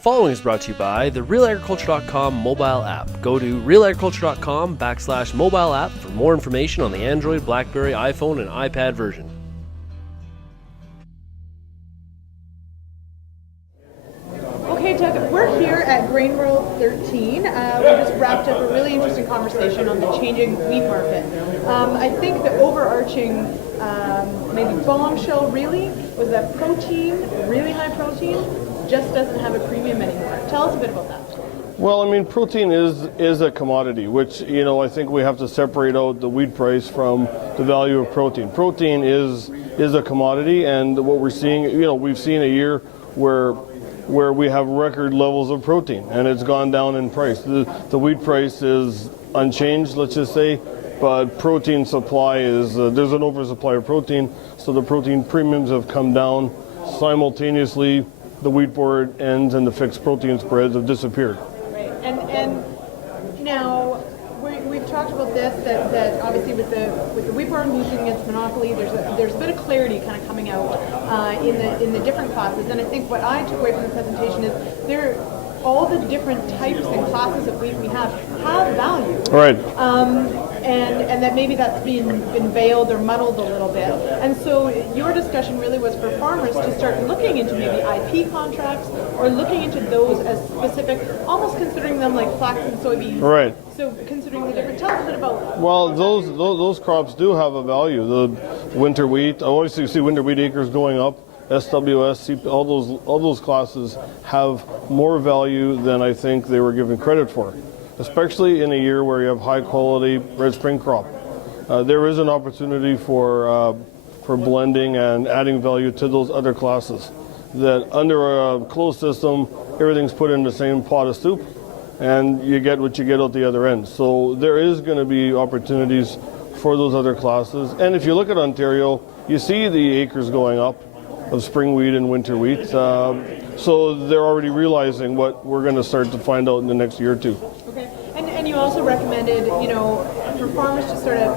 following is brought to you by the RealAgriculture.com mobile app. Go to RealAgriculture.com/mobile app for more information on the Android, BlackBerry, iPhone, and iPad version. Okay, Doug, we're here at Grain World 13. We just wrapped up a really interesting conversation on the changing wheat market. I think the overarching maybe bombshell really was that protein, really high protein, just doesn't have a premium anymore. Tell us a bit about that. Well, I mean, protein is a commodity, which, I think we have to separate out the wheat price from the value of protein. Protein is a commodity, and what we're seeing, we've seen a year where we have record levels of protein, and it's gone down in price. The wheat price is unchanged, let's just say, but protein supply is, there's an oversupply of protein, so the protein premiums have come down. Simultaneously, the wheat board ends and the fixed protein spreads have disappeared. Right, and now we've talked about this, that obviously with the wheat board moving against monopoly, there's a bit of clarity kind of coming out in the different classes, and I think what I took away from the presentation is all the different types and classes of wheat we have value. Right. And that maybe that's been veiled or muddled a little bit. And so your discussion really was for farmers to start looking into maybe IP contracts or looking into those as specific, almost considering them like flax and soybeans. Right. So considering the different, tell us a bit about. Well, those crops do have a value. The winter wheat, obviously you see winter wheat acres going up. SWS, CP, all those classes have more value than I think they were given credit for, especially in a year where you have high quality red spring crop. There is an opportunity for blending and adding value to those other classes. That under a closed system, everything's put in the same pot of soup, and you get what you get out the other end. So there is going to be opportunities for those other classes. And if you look at Ontario, you see the acres going up of spring wheat and winter wheat. So they're already realizing what we're going to start to find out in the next year or two. Okay, and you also recommended, for farmers to sort of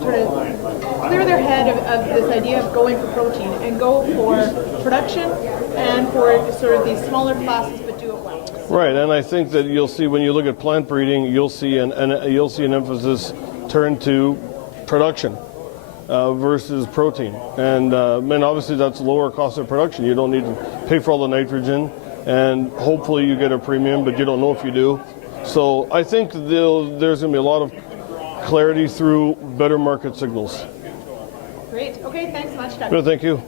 clear their head of this idea of going for protein and go for production and for sort of these smaller classes, but do it well. Right, and I think that you'll see when you look at plant breeding, you'll see an emphasis turn to production. Versus protein, and obviously that's lower cost of production. You don't need to pay for all the nitrogen, and hopefully you get a premium, but you don't know if you do. So I think there's going to be a lot of clarity through better market signals. Great. Okay. Thanks so much, Doug. Good. Thank you.